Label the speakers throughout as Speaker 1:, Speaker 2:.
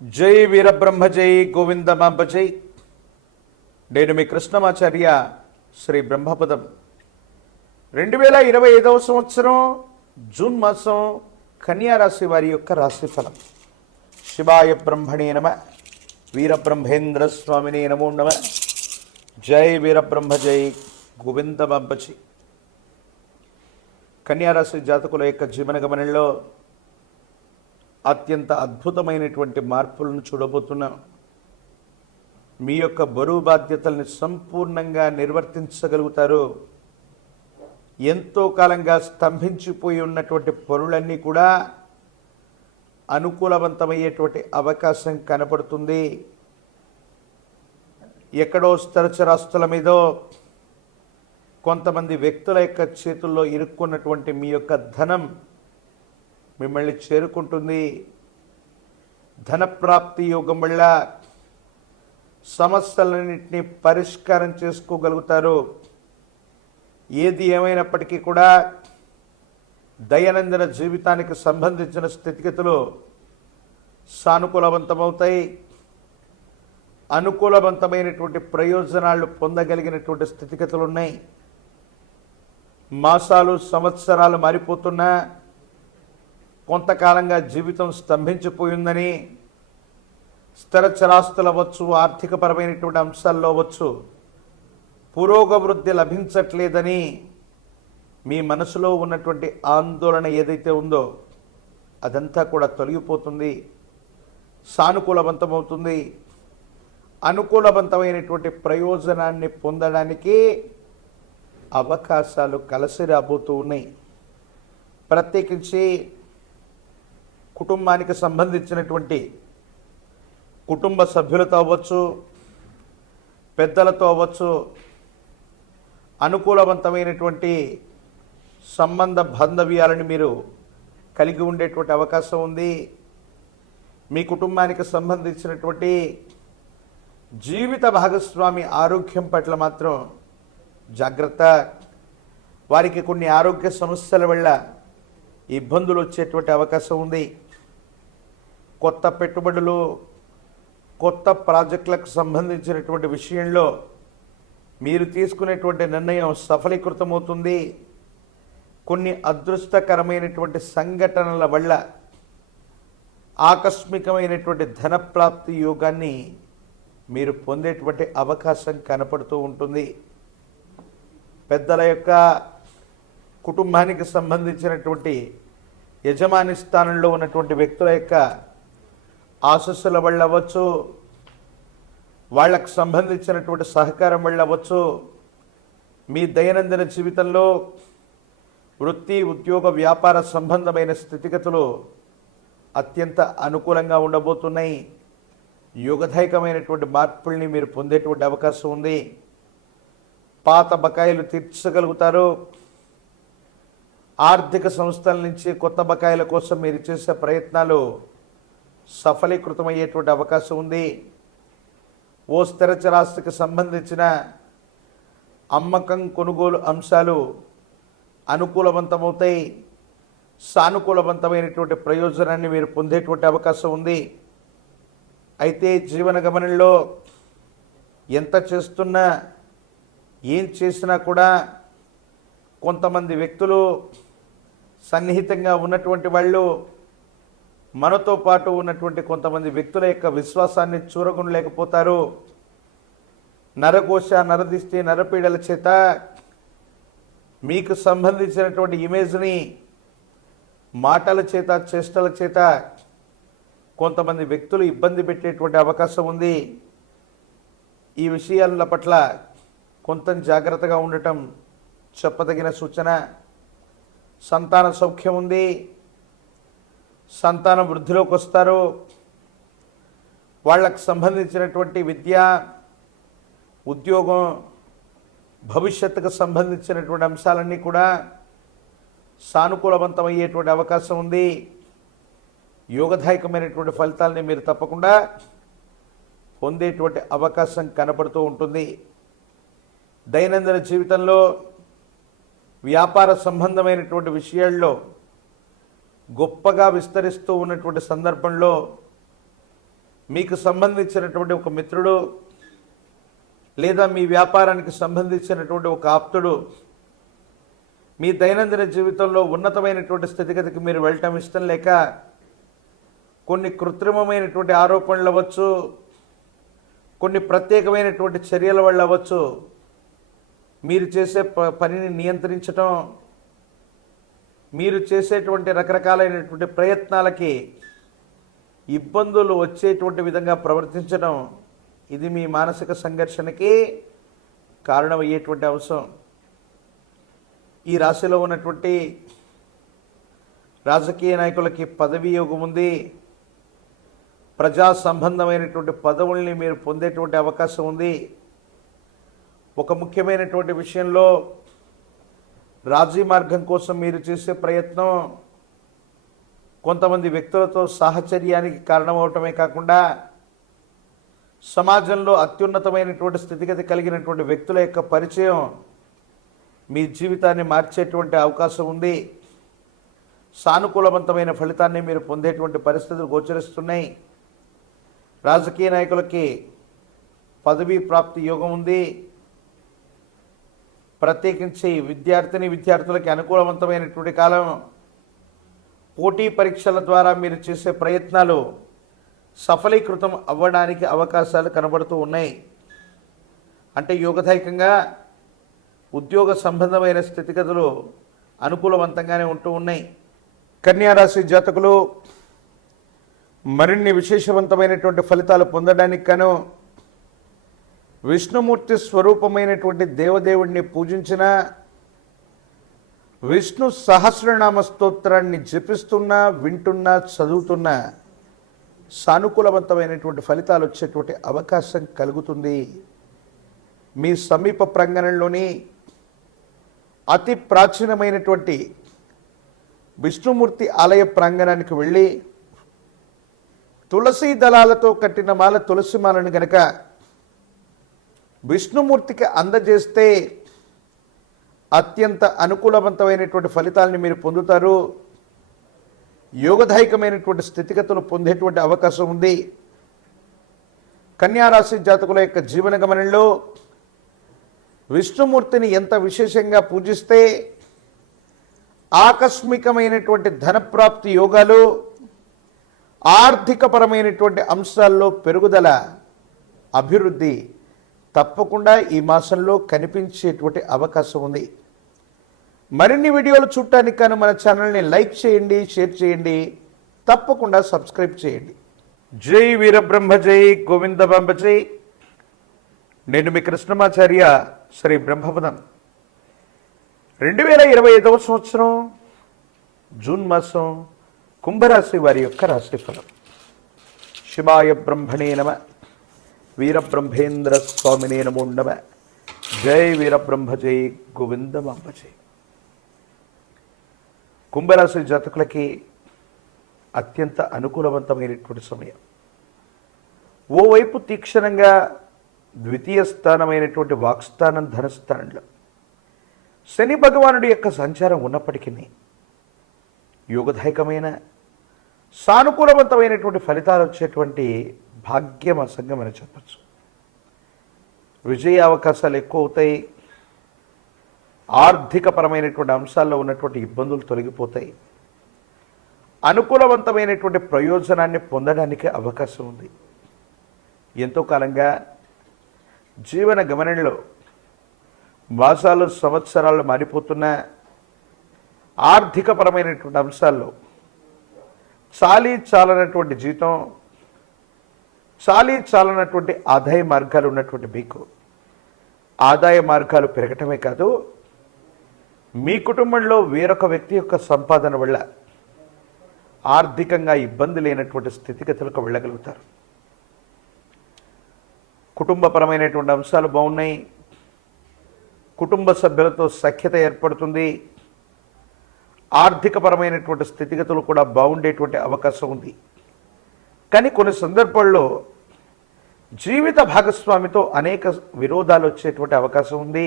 Speaker 1: జై వీరబ్రహ్మ జై గోవిందమాంబ జై నేను మీ కృష్ణమాచార్య శ్రీ బ్రహ్మపదం. రెండు వేల ఇరవై ఐదవ సంవత్సరం జూన్ మాసం కన్యారాశి వారి యొక్క రాశిఫలం. శివాయ బ్రహ్మణే నమ వీరబ్రహ్మేంద్ర స్వామినే నమో నమ. జై వీరబ్రహ్మ జై గోవిందమాంబ జై కన్యారాశి జాతకుల యొక్క జీవన గమనంలో అత్యంత అద్భుతమైనటువంటి మార్పులను చూడబోతున్నాం. మీ యొక్క బరువు బాధ్యతల్ని సంపూర్ణంగా నిర్వర్తించగలుగుతారు. ఎంతో కాలంగా స్తంభించిపోయి ఉన్నటువంటి పనులన్నీ కూడా అనుకూలవంతమయ్యేటువంటి అవకాశం కనపడుతుంది. ఎక్కడో స్థిరచరాస్తుల మీదో కొంతమంది వ్యక్తుల యొక్క చేతుల్లో ఇరుక్కున్నటువంటి మీ యొక్క ధనం మిమ్మల్ని చేరుకుంటుంది. ధనప్రాప్తి యోగం వల్ల సమస్యలన్నింటినీ పరిష్కారం చేసుకోగలుగుతారు. ఏది ఏమైనప్పటికీ కూడా దైనందిన జీవితానికి సంబంధించిన స్థితిగతులు సానుకూలవంతమవుతాయి. అనుకూలవంతమైనటువంటి ప్రయోజనాలు పొందగలిగినటువంటి స్థితిగతులు ఉన్నాయి మాసాలు సంవత్సరాలు మారిపోతున్నా కొంతకాలంగా జీవితం స్తంభించిపోయిందని స్థిర చరాస్తులు అవ్వచ్చు ఆర్థికపరమైనటువంటి అంశాల్లో అవ్వచ్చు పురోగవృద్ధి లభించట్లేదని మీ మనసులో ఉన్నటువంటి ఆందోళన ఏదైతే ఉందో అదంతా కూడా తొలగిపోతుంది సానుకూలవంతమవుతుంది. అనుకూలవంతమైనటువంటి ప్రయోజనాన్ని పొందడానికి అవకాశాలు కలిసి రాబోతూ ఉన్నాయి. ప్రత్యేకించి కుటుంబానికి సంబంధించినటువంటి కుటుంబ సభ్యులతో అవ్వచ్చు పెద్దలతో అవ్వచ్చు అనుకూలవంతమైనటువంటి సంబంధ బాంధవ్యాలను మీరు కలిగి ఉండేటువంటి అవకాశం ఉంది. మీ కుటుంబానికి సంబంధించినటువంటి జీవిత భాగస్వామి ఆరోగ్యం పట్ల మాత్రం జాగ్రత్త. వారికి కొన్ని ఆరోగ్య సమస్యల వల్ల ఇబ్బందులు వచ్చేటువంటి అవకాశం ఉంది. కొత్త పెట్టుబడులు కొత్త ప్రాజెక్టులకు సంబంధించినటువంటి విషయంలో మీరు తీసుకునేటువంటి నిర్ణయం సఫలీకృతమవుతుంది. కొన్ని అదృష్టకరమైనటువంటి సంఘటనల వల్ల ఆకస్మికమైనటువంటి ధనప్రాప్తి యోగాన్ని మీరు పొందేటువంటి అవకాశం కనపడుతూ ఉంటుంది. పెద్దల యొక్క కుటుంబానికి సంబంధించినటువంటి యజమాని స్థానంలో ఉన్నటువంటి వ్యక్తుల యొక్క ఆశస్సుల వల్ల అవ్వచ్చు. వాళ్ళకు సంబంధించినటువంటి సహకారం వల్ల అవ్వచ్చు. మీ దైనందిన జీవితంలో వృత్తి ఉద్యోగ వ్యాపార సంబంధమైన స్థితిగతులు అత్యంత అనుకూలంగా ఉండబోతున్నాయి. యుగదాయకమైనటువంటి మార్పుల్ని మీరు పొందేటువంటి అవకాశం ఉంది. పాత బకాయిలు తీర్చగలుగుతారు. ఆర్థిక సంస్థల నుంచి కొత్త బకాయిల కోసం మీరు చేసే ప్రయత్నాలు సఫలీకృతమయ్యేటువంటి అవకాశం ఉంది. ఓ స్థిరచరాస్తికి సంబంధించిన అమ్మకం కొనుగోలు అంశాలు అనుకూలవంతమవుతాయి. సానుకూలవంతమైనటువంటి ప్రయోజనాన్ని మీరు పొందేటువంటి అవకాశం ఉంది. అయితే జీవన గమనంలో ఎంత చేస్తున్నా ఏం చేసినా కూడా కొంతమంది వ్యక్తులు సన్నిహితంగా ఉన్నటువంటి వాళ్ళు మనతో పాటు ఉన్నటువంటి కొంతమంది వ్యక్తుల యొక్క విశ్వాసాన్ని చూరగొనలేకపోతారు. నరకోశ నరదిష్టి నరపీడల చేత మీకు సంబంధించినటువంటి ఇమేజ్ని మాటల చేత చేష్టల చేత కొంతమంది వ్యక్తులు ఇబ్బంది పెట్టేటువంటి అవకాశం ఉంది. ఈ విషయాల పట్ల కొంత జాగ్రత్తగా ఉండటం చెప్పదగిన సూచన. సంతాన సౌఖ్యం ఉంది. సంతాన వృద్ధిలోకి వస్తారు. వాళ్ళకు సంబంధించినటువంటి విద్య ఉద్యోగం భవిష్యత్తుకు సంబంధించినటువంటి అంశాలన్నీ కూడా సానుకూలవంతమయ్యేటువంటి అవకాశం ఉంది. యోగదాయకమైనటువంటి ఫలితాలని మీరు తప్పకుండా పొందేటువంటి అవకాశం కనపడుతూ ఉంటుంది. దైనందిన జీవితంలో వ్యాపార సంబంధమైనటువంటి విషయాల్లో గొప్పగా విస్తరిస్తూ ఉన్నటువంటి సందర్భంలో మీకు సంబంధించినటువంటి ఒక మిత్రుడు లేదా మీ వ్యాపారానికి సంబంధించినటువంటి ఒక ఆప్తుడు మీ దైనందిన జీవితంలో ఉన్నతమైనటువంటి స్థితిగతికి మీరు వెళ్ళటం ఇష్టం లేక కొన్ని కృత్రిమమైనటువంటి ఆరోపణలు అవ్వచ్చు కొన్ని ప్రత్యేకమైనటువంటి చర్యల వల్ల అవ్వచ్చు మీరు చేసే ప- పనిని నియంత్రించటం మీరు చేసేటువంటి రకరకాలైనటువంటి ప్రయత్నాలకి ఇబ్బందులు వచ్చేటువంటి విధంగా ప్రవర్తించడం ఇది మీ మానసిక సంఘర్షణకి కారణమయ్యేటువంటి అంశం. ఈ రాశిలో ఉన్నటువంటి రాజకీయ నాయకులకి పదవి యోగం ఉంది. ప్రజా సంబంధమైనటువంటి పదవుల్ని మీరు పొందేటువంటి అవకాశం ఉంది. ఒక ముఖ్యమైనటువంటి విషయంలో రాజీ మార్గం కోసం మీరు చేసే ప్రయత్నం కొంతమంది వ్యక్తులతో సాహచర్యానికి కారణమవటమే కాకుండా సమాజంలో అత్యున్నతమైనటువంటి స్థితిగతి కలిగినటువంటి వ్యక్తుల యొక్క పరిచయం మీ జీవితాన్ని మార్చేటువంటి అవకాశం ఉంది. సానుకూలవంతమైన ఫలితాన్ని మీరు పొందేటువంటి పరిస్థితులు గోచరిస్తున్నాయి. రాజకీయ నాయకులకి పదవీ ప్రాప్తి యోగం ఉంది. ప్రత్యేకించి విద్యార్థిని విద్యార్థులకి అనుకూలవంతమైనటువంటి కాలం. పోటీ పరీక్షల ద్వారా మీరు చేసే ప్రయత్నాలు సఫలీకృతం అవ్వడానికి అవకాశాలు కనబడుతూ ఉన్నాయి. అంటే యోగదాయకంగా ఉద్యోగ సంబంధమైన స్థితిగతులు అనుకూలవంతంగానే ఉంటూ ఉన్నాయి. కన్యారాశి జాతకులు మరిన్ని విశేషవంతమైనటువంటి ఫలితాలు పొందడానికి గాను విష్ణుమూర్తి స్వరూపమైనటువంటి దేవదేవుడిని పూజించిన విష్ణు సహస్రనామ స్తోత్రాన్ని జపిస్తున్నా వింటున్నా చదువుతున్నా సానుకూలవంతమైనటువంటి ఫలితాలు వచ్చేటువంటి అవకాశం కలుగుతుంది. మీ సమీప ప్రాంగణంలోని అతి ప్రాచీనమైనటువంటి విష్ణుమూర్తి ఆలయ ప్రాంగణానికి వెళ్ళి తులసీ దళాలతో కట్టిన మాల తులసి మాలను గనక విష్ణుమూర్తికి అందజేస్తే అత్యంత అనుకూలవంతమైనటువంటి ఫలితాలని మీరు పొందుతారు. యోగదాయకమైనటువంటి స్థితిగతులు పొందేటువంటి అవకాశం ఉంది. కన్యారాశి జాతకుల యొక్క జీవన గమనంలో విష్ణుమూర్తిని ఎంత విశేషంగా పూజిస్తే ఆకస్మికమైనటువంటి ధనప్రాప్తి యోగాలు ఆర్థికపరమైనటువంటి అంశాల్లో పెరుగుదల అభివృద్ధి తప్పకుండా ఈ మాసంలో కనిపించేటువంటి అవకాశం ఉంది. మరిన్ని వీడియోలు చూడటానికి కానీ మన ఛానల్ని లైక్ చేయండి షేర్ చేయండి. తప్పకుండా సబ్స్క్రైబ్ చేయండి. జై వీరబ్రహ్మ జై గోవిందబాంబ జై. నేను మీ కృష్ణమాచార్య శ్రీ బ్రహ్మపదం రెండు వేల ఇరవై ఐదవ సంవత్సరం జూన్ మాసం కుంభరాశి వారి యొక్క రాశిఫలం. శివాయ బ్రహ్మణే నమ. వీరబ్రహ్మేంద్ర స్వామినే నమో నమ. జై వీరబ్రహ్మజై జై కుంభరాశి జాతకులకి అత్యంత అనుకూలవంతమైనటువంటి సమయం. ఓవైపు తీక్షణంగా ద్వితీయ స్థానమైనటువంటి వాక్స్థానం ధనస్థానంలో. శని భగవానుడి యొక్క సంచారం ఉన్నప్పటికీ యోగదాయకమైన సానుకూలవంతమైనటువంటి ఫలితాలు వచ్చేటువంటి భాగ్యం అసంగమని అని చెప్పచ్చు. విజయ అవకాశాలు ఎక్కువ అవుతాయి ఆర్థికపరమైనటువంటి అంశాల్లో ఉన్నటువంటి ఇబ్బందులు తొలగిపోతాయి. అనుకూలవంతమైనటువంటి ప్రయోజనాన్ని పొందడానికి అవకాశం ఉంది. ఎంతో కాలంగా జీవన గమనంలో మాసాలు సంవత్సరాలు మారిపోతున్న ఆర్థికపరమైనటువంటి అంశాల్లో చాలీ చాలనటువంటి జీతం చాలీ చాలనటువంటి ఆదాయ మార్గాలు ఉన్నటువంటి మీకు. ఆదాయ మార్గాలు పెరగటమే కాదు మీ కుటుంబంలో వేరొక వ్యక్తి యొక్క సంపాదన వల్ల ఆర్థికంగా ఇబ్బంది లేనటువంటి స్థితిగతులకు వెళ్ళగలుగుతారు. కుటుంబపరమైనటువంటి అంశాలు బాగున్నాయి. కుటుంబ సభ్యులతో సఖ్యత ఏర్పడుతుంది. ఆర్థికపరమైనటువంటి స్థితిగతులు కూడా బాగుండేటువంటి అవకాశం ఉంది. కానీ కొన్ని సందర్భాల్లో జీవిత భాగస్వామితో అనేక విరోధాలు వచ్చేటువంటి అవకాశం ఉంది.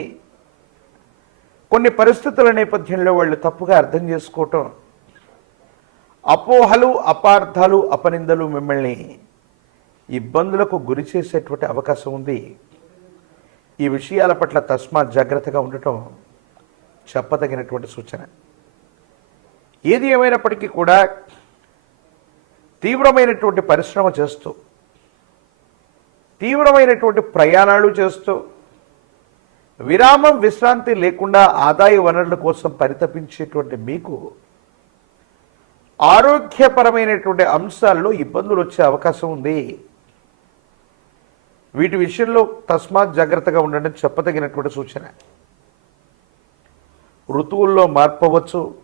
Speaker 1: కొన్ని పరిస్థితుల నేపథ్యంలో వాళ్ళు తప్పుగా అర్థం చేసుకోవటం అపోహలు అపార్థాలు అపనిందలు మిమ్మల్ని ఇబ్బందులకు గురి చేసేటువంటి అవకాశం ఉంది. ఈ విషయాల పట్ల తస్మాత్ జాగ్రత్తగా ఉండటం చెప్పదగినటువంటి సూచన. ఏది ఏమైనప్పటికీ కూడా తీవ్రమైనటువంటి పరిశ్రమ చేస్తూ తీవ్రమైనటువంటి ప్రయాణాలు చేస్తూ విరామం విశ్రాంతి లేకుండా ఆదాయ వనరుల కోసం పరితపించేటువంటి మీకు ఆరోగ్యపరమైనటువంటి అంశాల్లో ఇబ్బందులు వచ్చే అవకాశం ఉంది. వీటి విషయంలో తస్మాత్ జాగ్రత్తగా ఉండడం చెప్పదగినటువంటి సూచన. ఋతువుల్లో మార్పు అవ్వచ్చు.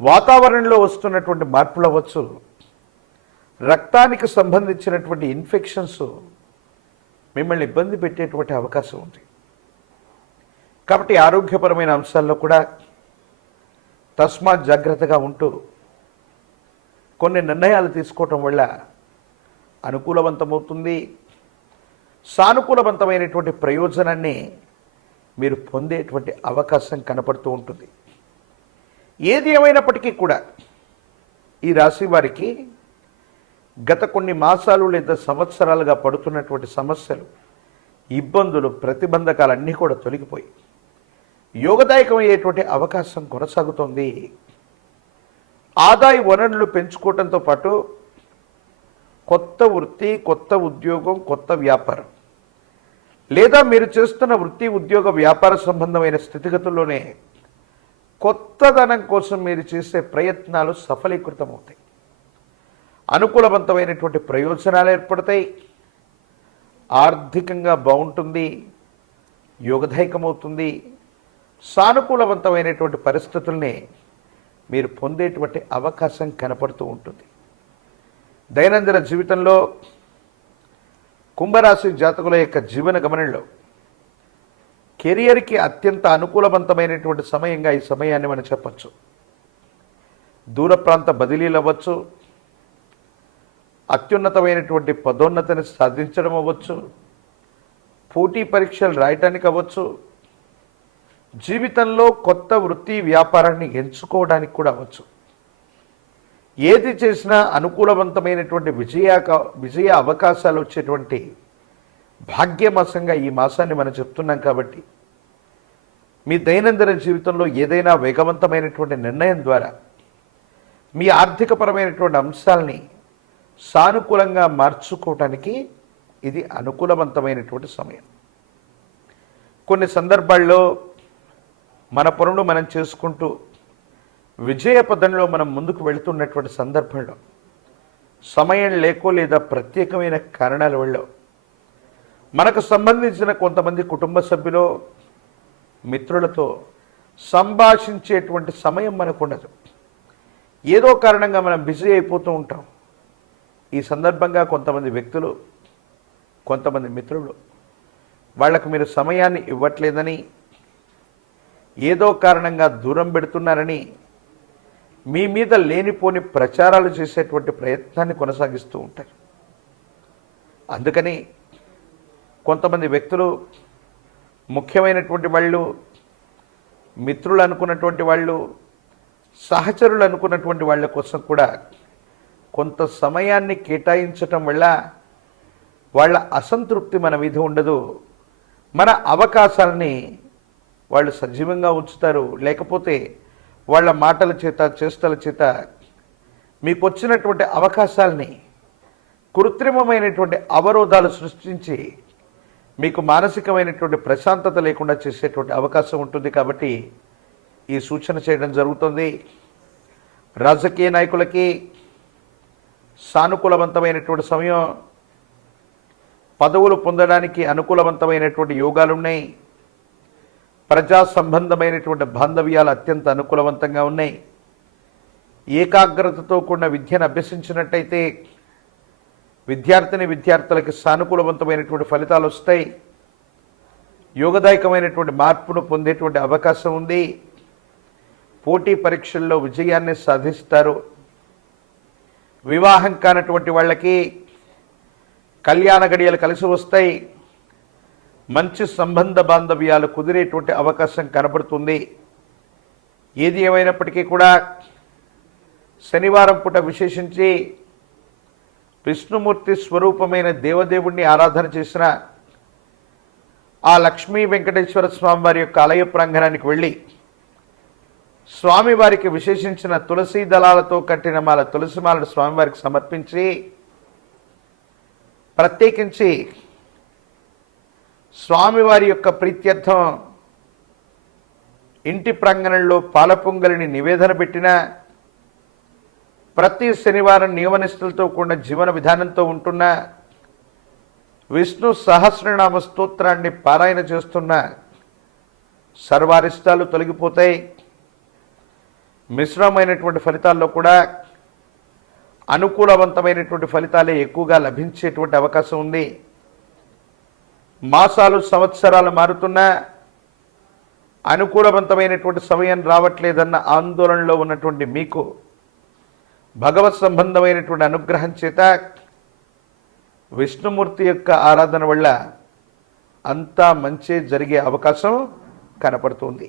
Speaker 1: వాతావరణంలో వస్తున్నటువంటి మార్పులు అవ్వచ్చు. రక్తానికి సంబంధించినటువంటి ఇన్ఫెక్షన్స్ మిమ్మల్ని ఇబ్బంది పెట్టేటువంటి అవకాశం ఉంది. కాబట్టి ఆరోగ్యపరమైన అంశాల్లో కూడా తస్మాత్ జాగ్రత్తగా ఉంటూ కొన్ని నిర్ణయాలు తీసుకోవటం వల్ల అనుకూలవంతమవుతుంది. సానుకూలవంతమైనటువంటి ప్రయోజనాన్ని మీరు పొందేటువంటి అవకాశం కనపడుతూ ఉంటుంది. ఏది ఏమైనప్పటికీ కూడా ఈ రాశి వారికి గత కొన్ని మాసాలు లేదా సంవత్సరాలుగా పడుతున్నటువంటి సమస్యలు ఇబ్బందులు ప్రతిబంధకాలన్నీ కూడా తొలగిపోయి యోగదాయకమయ్యేటువంటి అవకాశం కొనసాగుతోంది. ఆదాయ వనరులు పెంచుకోవడంతో పాటు కొత్త వృత్తి కొత్త ఉద్యోగం కొత్త వ్యాపారం లేదా మీరు చేస్తున్న వృత్తి ఉద్యోగ వ్యాపార సంబంధమైన స్థితిగతుల్లోనే కొత్తదనం కోసం మీరు చేసే ప్రయత్నాలు సఫలీకృతమవుతాయి. అనుకూలవంతమైనటువంటి ప్రయోజనాలు ఏర్పడతాయి. ఆర్థికంగా బాగుంటుంది. యోగదాయకమవుతుంది. సానుకూలవంతమైనటువంటి పరిస్థితుల్ని మీరు పొందేటువంటి అవకాశం కనపడుతూ ఉంటుంది. దైనందిన జీవితంలో కుంభరాశి జాతకుల యొక్క జీవన గమనంలో కెరియర్కి అత్యంత అనుకూలవంతమైనటువంటి సమయంగా ఈ సమయాన్ని మనం చెప్పచ్చు. దూర ప్రాంత బదిలీలు అవ్వచ్చు అత్యున్నతమైనటువంటి పదోన్నతిని సాధించడం అవ్వచ్చు పోటీ పరీక్షలు రాయటానికి అవ్వచ్చు జీవితంలో కొత్త వృత్తి వ్యాపారాన్ని ఎంచుకోవడానికి కూడా అవ్వచ్చు. ఏది చేసినా అనుకూలవంతమైనటువంటి విజయ విజయ అవకాశాలు వచ్చేటువంటి భాగ్యమాసంగా ఈ మాసాన్ని మనం చెప్తున్నాం కాబట్టి మీ దైనందిన జీవితంలో ఏదైనా వేగవంతమైనటువంటి నిర్ణయం ద్వారా మీ ఆర్థికపరమైనటువంటి అంశాలని సానుకూలంగా మార్చుకోవటానికి ఇది అనుకూలవంతమైనటువంటి సమయం. కొన్ని సందర్భాల్లో మన పనులు మనం చేసుకుంటూ విజయ పదంలో మనం ముందుకు వెళుతున్నటువంటి సందర్భంలో సమయం లేకో లేదా ప్రత్యేకమైన కారణాల వల్ల మనకు సంబంధించిన కొంతమంది కుటుంబ సభ్యులు మిత్రులతో సంభాషించేటువంటి సమయం మనకు ఉండదు. ఏదో కారణంగా మనం బిజీ అయిపోతూ ఉంటాం. ఈ సందర్భంగా కొంతమంది వ్యక్తులు కొంతమంది మిత్రులు వాళ్ళకు మీరు సమయాన్ని ఇవ్వట్లేదని ఏదో కారణంగా దూరం పెడుతున్నారని మీ మీద లేనిపోని ప్రచారాలు చేసేటువంటి ప్రయత్నాన్ని కొనసాగిస్తూ ఉంటారు. అందుకని కొంతమంది వ్యక్తులు ముఖ్యమైనటువంటి వాళ్ళు మిత్రులు అనుకున్నటువంటి వాళ్ళు సహచరులు అనుకున్నటువంటి వాళ్ళ కోసం కూడా కొంత సమయాన్ని కేటాయించటం వల్ల వాళ్ళ అసంతృప్తి మన మీద ఉండదు. మన అవకాశాలని వాళ్ళు సజీవంగా ఉంచుతారు. లేకపోతే వాళ్ళ మాటల చేత చేష్టల చేత మీకు వచ్చినటువంటి అవకాశాలని కృత్రిమమైనటువంటి అవరోధాలు సృష్టించి మీకు మానసికమైనటువంటి ప్రశాంతత లేకుండా చేసేటువంటి అవకాశం ఉంటుంది కాబట్టి ఈ సూచన చేయడం జరుగుతుంది. రాజకీయ నాయకులకి సానుకూలవంతమైనటువంటి సమయం పదవులు పొందడానికి అనుకూలవంతమైనటువంటి యోగాలు ఉన్నాయి ప్రజా సంబంధమైనటువంటి బాంధవ్యాలు అత్యంత అనుకూలవంతంగా ఉన్నాయి. ఏకాగ్రతతో కూడిన విద్యను అభ్యసించినట్టయితే విద్యార్థిని విద్యార్థులకి సానుకూలవంతమైనటువంటి ఫలితాలు వస్తాయి. యోగదాయకమైనటువంటి మార్పును పొందేటువంటి అవకాశం ఉంది. పోటీ పరీక్షల్లో విజయాన్ని సాధిస్తారు. వివాహం కానటువంటి వాళ్ళకి కళ్యాణ గడియలు కలిసి వస్తాయి. మంచి సంబంధ బాంధవ్యాలు కుదిరేటువంటి అవకాశం కనబడుతుంది. ఏది ఏమైనప్పటికీ కూడా శనివారం పూట విశేషించి విష్ణుమూర్తి స్వరూపమైన దేవదేవుణ్ణి ఆరాధన చేసిన ఆ లక్ష్మీ వెంకటేశ్వర స్వామి వారి యొక్క ఆలయ ప్రాంగణానికి వెళ్ళి స్వామివారికి విశేషించిన తులసి దళాలతో కట్టిన మాల తులసిమాలను స్వామివారికి సమర్పించి ప్రత్యేకించి స్వామివారి యొక్క ప్రీత్యర్థం ఇంటి ప్రాంగణంలో పాలపొంగలిని నివేదన పెట్టిన ప్రతి శనివారం నియమనిష్టలతో కూడిన జీవన విధానంతో ఉంటున్న విష్ణు సహస్రనామ స్తోత్రాన్ని పారాయణ చేస్తున్న సర్వారిష్టాలు తొలగిపోతాయి. మిశ్రమైనటువంటి ఫలితాల్లో కూడా అనుకూలవంతమైనటువంటి ఫలితాలే ఎక్కువగా లభించేటువంటి అవకాశం ఉంది. మాసాలు సంవత్సరాలు మారుతున్నా అనుకూలవంతమైనటువంటి సమయం రావట్లేదన్న ఆందోళనలో ఉన్నటువంటి మీకు భగవత్ సంబంధమైనటువంటి అనుగ్రహం చేత విష్ణుమూర్తి యొక్క ఆరాధన వల్ల అంతా మంచి జరిగే అవకాశం కనపడుతుంది.